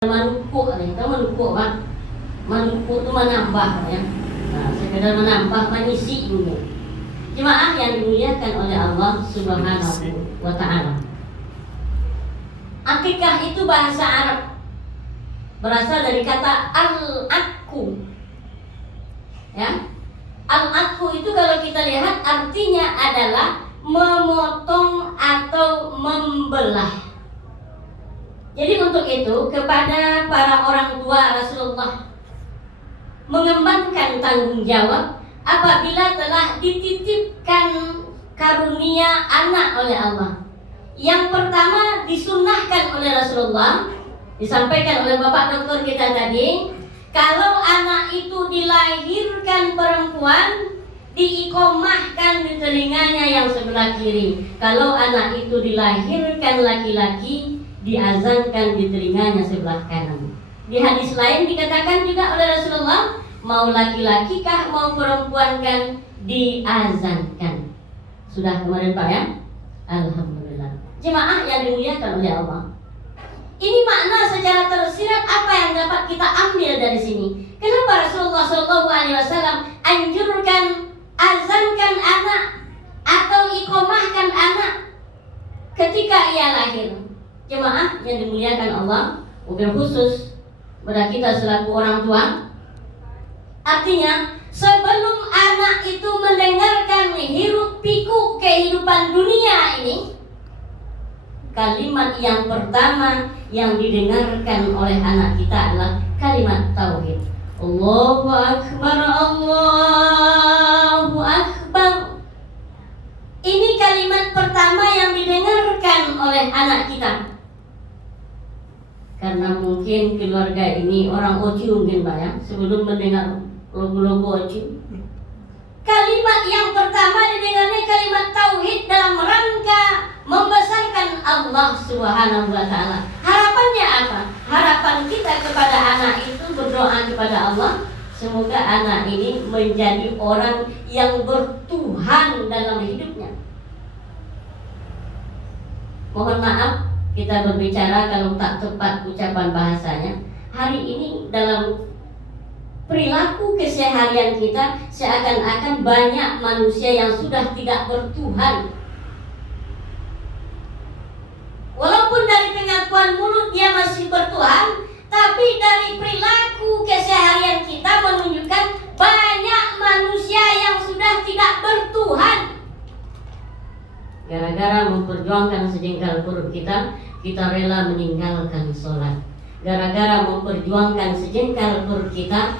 Manupuk nih, tahu manupuk kan? Manupuk itu menambah ya. Nah, sekedar menambah, mengisi juga. Jemaah yang dimuliakan oleh Allah Subhanahu wa Ta'ala. Akikah itu bahasa Arab, berasal dari kata al-akku. Ya, al-akku itu kalau kita lihat artinya adalah memotong atau membelah. Jadi untuk itu kepada para orang tua Rasulullah mengembangkan tanggung jawab apabila telah dititipkan karunia anak oleh Allah. Yang pertama disunnahkan oleh Rasulullah, disampaikan oleh Bapak Doktor kita tadi, kalau anak itu dilahirkan perempuan, diikomahkan di telinganya yang sebelah kiri. Kalau anak itu dilahirkan laki-laki, diazankan di telinganya sebelah kanan. Di hadis lain dikatakan juga oleh Rasulullah, mau laki-laki kah mau perempuan kan diazankan. Sudah kemarin Pak ya? Alhamdulillah. Jemaah yang dimuliakan oleh Allah. Ini makna secara tersirat apa yang dapat kita ambil dari sini. Kenapa Rasulullah SAW anjurkan azankan anak atau ikomahkan anak ketika ia lahir? Jemaah yang dimuliakan Allah, mobil khusus pada kita selaku orang tua. Artinya sebelum anak itu mendengarkan hiruk pikuk kehidupan dunia ini, kalimat yang pertama yang didengarkan oleh anak kita adalah kalimat tauhid. Allahu Akbar, Allahu Akbar. Ini kalimat pertama yang didengarkan oleh anak kita. Karena mungkin keluarga ini orang Oci mungkin Pak ya, sebelum mendengar logo-logo Oci, kalimat yang pertama didengarnya kalimat tauhid dalam rangka membesarkan Allah Subhanahu wa Ta'ala. Harapannya apa? Harapan kita kepada anak itu berdoa kepada Allah, semoga anak ini menjadi orang yang bertuhan dalam hidupnya. Mohon maaf kita berbicara kalau tak tepat ucapan bahasanya. Hari ini dalam perilaku keseharian kita seakan-akan banyak manusia yang sudah tidak bertuhan. Walaupun dari pengakuan mulut dia masih bertuhan, tapi dari perilaku keseharian kita menunjukkan banyak manusia yang sudah tidak bertuhan. Gara-gara memperjuangkan sejengkal perut kita rela meninggalkan sholat. Gara-gara memperjuangkan sejengkal perut kita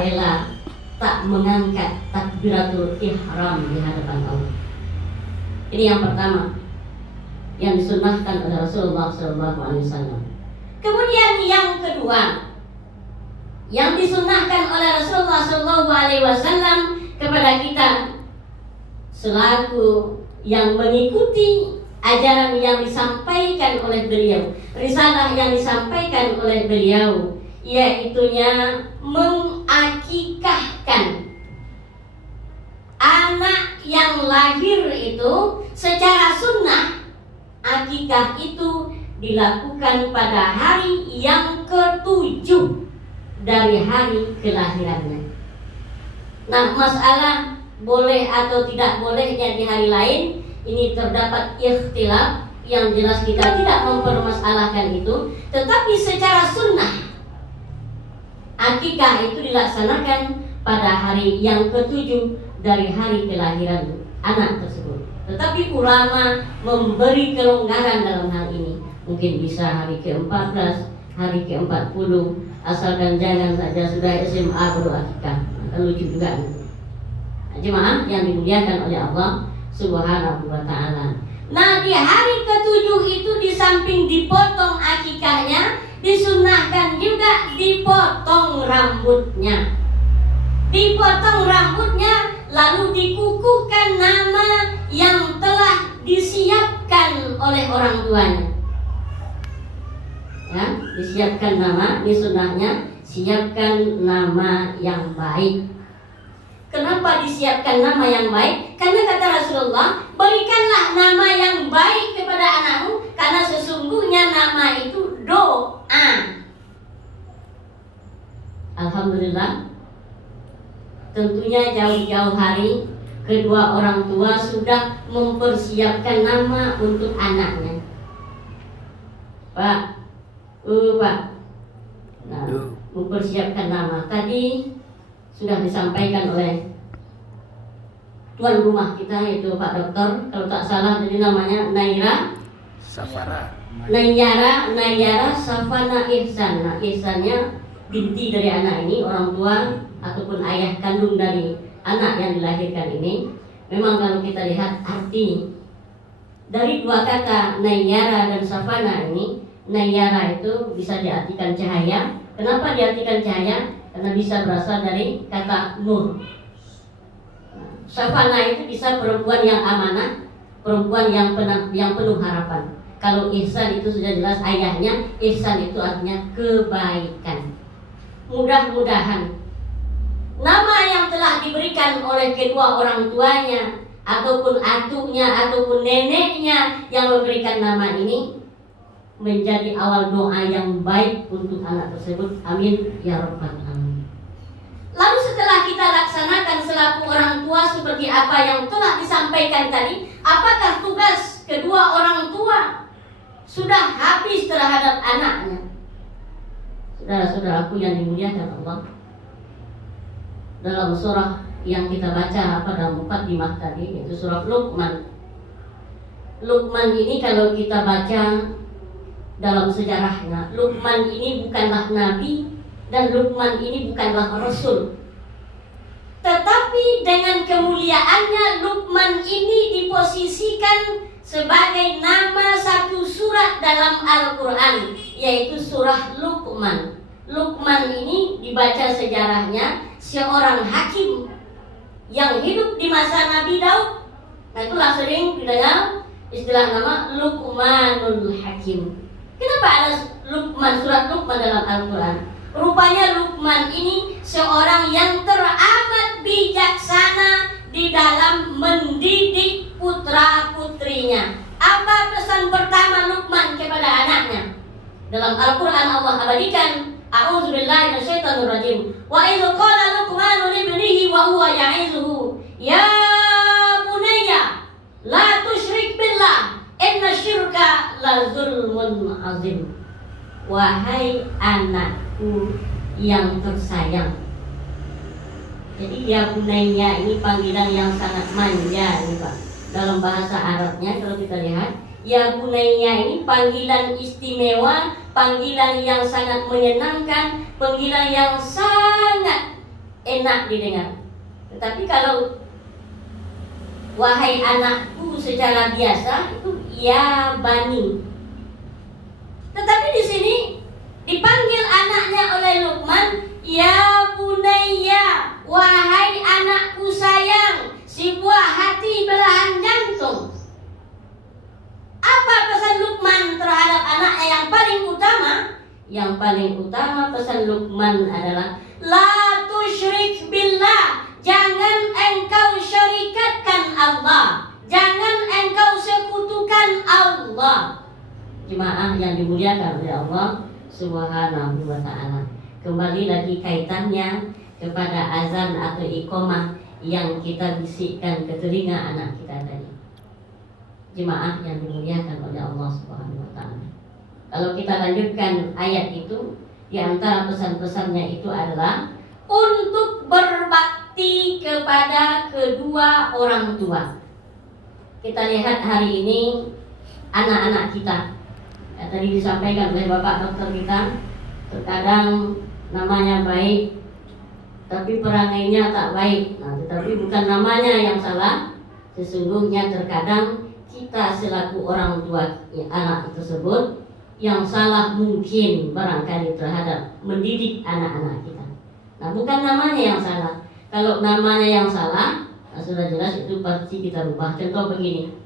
rela tak mengangkat takbiratul ihram di hadapan Allah. Ini yang pertama yang disunnahkan oleh Rasulullah SAW. Kemudian yang kedua yang disunnahkan oleh Rasulullah SAW kepada kita selaku yang mengikuti ajaran yang disampaikan oleh beliau, risalah yang disampaikan oleh beliau, yaitunya mengakikahkan anak yang lahir itu secara sunnah. Akikah itu dilakukan pada hari yang ke-7 dari hari kelahirannya. Nah, masalah boleh atau tidak bolehnya di hari lain, ini terdapat ikhtilaf. Yang jelas kita tidak mempermasalahkan itu, tetapi secara sunnah akikah itu dilaksanakan pada hari yang ke-7 dari hari kelahiran anak tersebut. Tetapi ulama memberi kelonggaran dalam hal ini. Mungkin bisa hari ke-14, hari ke-40, asalkan jangan saja sudah SMA berakikah. Lucu juga. Jemaah yang dimuliakan oleh Allah Subhanahu wa Ta'ala. Nah, di hari ke-7 itu di samping dipotong akikahnya, disunnahkan juga dipotong rambutnya. Dipotong rambutnya, lalu dikukuhkan nama yang telah disiapkan oleh orang tuanya. Ya, disiapkan nama, ini sunnahnya, siapkan nama yang baik. Kenapa disiapkan nama yang baik? Karena kata Rasulullah, berikanlah nama yang baik kepada anakmu, karena sesungguhnya nama itu doa. Alhamdulillah, tentunya jauh-jauh hari kedua orang tua sudah mempersiapkan nama untuk anaknya. Pak, Pak, nah, mempersiapkan nama. Tadi sudah disampaikan oleh tuan rumah kita, yaitu Pak Dokter, kalau tak salah, jadi namanya Naira Safana. Nayara Safana Ihsan. Nah, Ihsannya binti dari anak ini, orang tua ataupun ayah kandung dari anak yang dilahirkan ini. Memang kalau kita lihat arti dari dua kata Nayara dan Safana ini, Nayara itu bisa diartikan cahaya. Kenapa diartikan cahaya? Karena bisa berasal dari kata nur. Safana itu bisa perempuan yang amanah, perempuan yang penuh harapan. Kalau ihsan itu sudah jelas ayahnya, ihsan itu artinya kebaikan. Mudah-mudahan nama yang telah diberikan oleh kedua orang tuanya, ataupun atuknya, ataupun neneknya yang memberikan nama ini, menjadi awal doa yang baik untuk anak tersebut. Amin ya rabbal alamin. Lalu setelah kita laksanakan selaku orang tua seperti apa yang telah disampaikan tadi, apakah tugas kedua orang tua sudah habis terhadap anaknya? Saudara-saudaraku yang dimuliakan Allah, dalam surah yang kita baca pada mukaddimah tadi, yaitu surah Luqman. Luqman ini kalau kita baca dalam sejarahnya, Luqman ini bukanlah nabi dan Luqman ini bukanlah rasul. Tetapi dengan kemuliaannya, Luqman ini diposisikan sebagai nama satu surat dalam Al-Quran, yaitu surah Luqman. Luqman ini dibaca sejarahnya seorang hakim yang hidup di masa Nabi Daud. Nah, itulah sering didengar istilah nama Luqmanul Hakim. Kenapa ada Luqman, surat Luqman dalam Al-Quran? Rupanya Luqman ini seorang yang teramat bijaksana di dalam mendidik putra-putrinya. Apa pesan pertama Luqman kepada anaknya? Dalam Al-Quran Allah abadikan, a'udzubillahi minasyaitonirrajim. Wa idz qala Luqmanu libnihi wa huwa ya'izuhu, ya bunayya la tusyrik billah, inna syirka la zulmun azim. Wahai anakku yang tersayang. Jadi ya bunayya ini panggilan yang sangat manja nih Pak. Dalam bahasa Arabnya kalau kita lihat, ya bunayya ini panggilan istimewa, panggilan yang sangat menyenangkan, panggilan yang sangat enak didengar. Tetapi kalau wahai anakku secara biasa itu ya bani. Tetapi di sini dipanggil anaknya oleh Luqman, ya bunayya, wahai anakku sayang, si buah hati belahan jantung. Apa pesan Luqman terhadap anaknya yang paling utama? Yang paling utama pesan Luqman adalah la tusyrik billah, jangan engkau syarikatkan Allah, jangan engkau sekutukan Allah. Jemaah yang dimuliakan oleh Allah Subhanahu wa ta'ala. Kembali lagi kaitannya kepada azan atau iqamah yang kita bisikkan ke telinga anak kita tadi. Jemaah yang dimuliakan oleh Allah Subhanahu wa ta'ala. Kalau kita lanjutkan ayat itu, di antara pesan-pesannya itu adalah untuk berbakti kepada kedua orang tua. Kita lihat hari ini anak-anak kita. Ya, tadi disampaikan oleh Bapak Dokter kita, terkadang namanya baik, tapi perangainya tak baik. Nah, tetapi bukan namanya yang salah. Sesungguhnya terkadang kita selaku orang tua anak tersebut yang salah mungkin barangkali terhadap mendidik anak-anak kita. Nah, bukan namanya yang salah. Kalau namanya yang salah, nah sudah jelas itu pasti kita rubah. Contoh begini.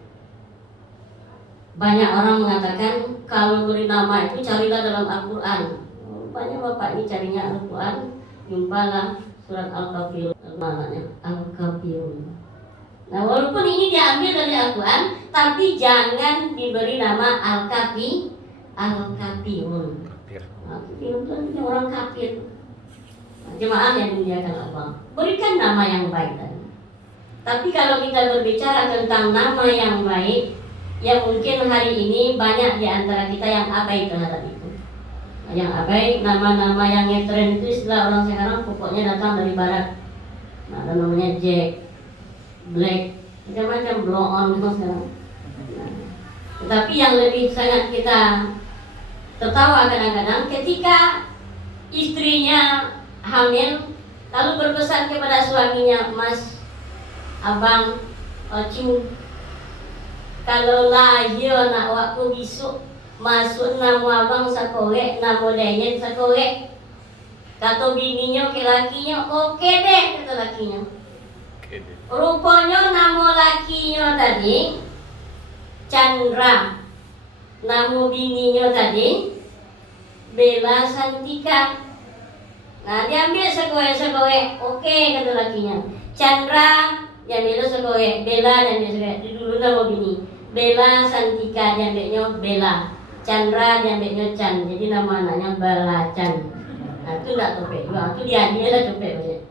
Banyak orang mengatakan kalau beri nama itu carilah dalam Al-Quran. Rupanya Bapak ini carinya Al-Quran, jumpalah surat Al-Kafirun. Maknanya Al-Kafirun. Nah, walaupun ini diambil dari Al-Quran, tapi jangan diberi nama Al-Kafirun. Kafirun itu artinya orang kafir. Jemaah yang dimuliakan Allah, berikan nama yang baik tadi. Tapi kalau kita berbicara tentang nama yang baik, ya mungkin hari ini banyak di antara kita yang abai terhadap itu. Yang abai, nama-nama yang ngetren itu istilah orang sekarang pokoknya datang dari barat. Nah, ada namanya Jack, Black, macam-macam blow on itu sekarang. Nah, tetapi yang lebih sangat kita tertawa kadang-kadang ketika istrinya hamil lalu berpesan kepada suaminya, Mas, Abang, Ocu, kalau lahir nak waktu besok masuk nama abang sakorek, nama lainnya sakorek. Kata bininya ke lakinya, oke deh, kata lakinya. Rupanya nama lakinya tadi Chandra, nama bininya tadi Bella Santika. Nah, diambil sakorek, oke, kata lakinya. Chandra yang beda sebagai Bella dan dia dulu nama bini Bella Santika, yang bedanya Bella. Chandra yang bedanya Chan, jadi nama anaknya Bella Chan. Nah, itu enggak topik, itu dia lah topik.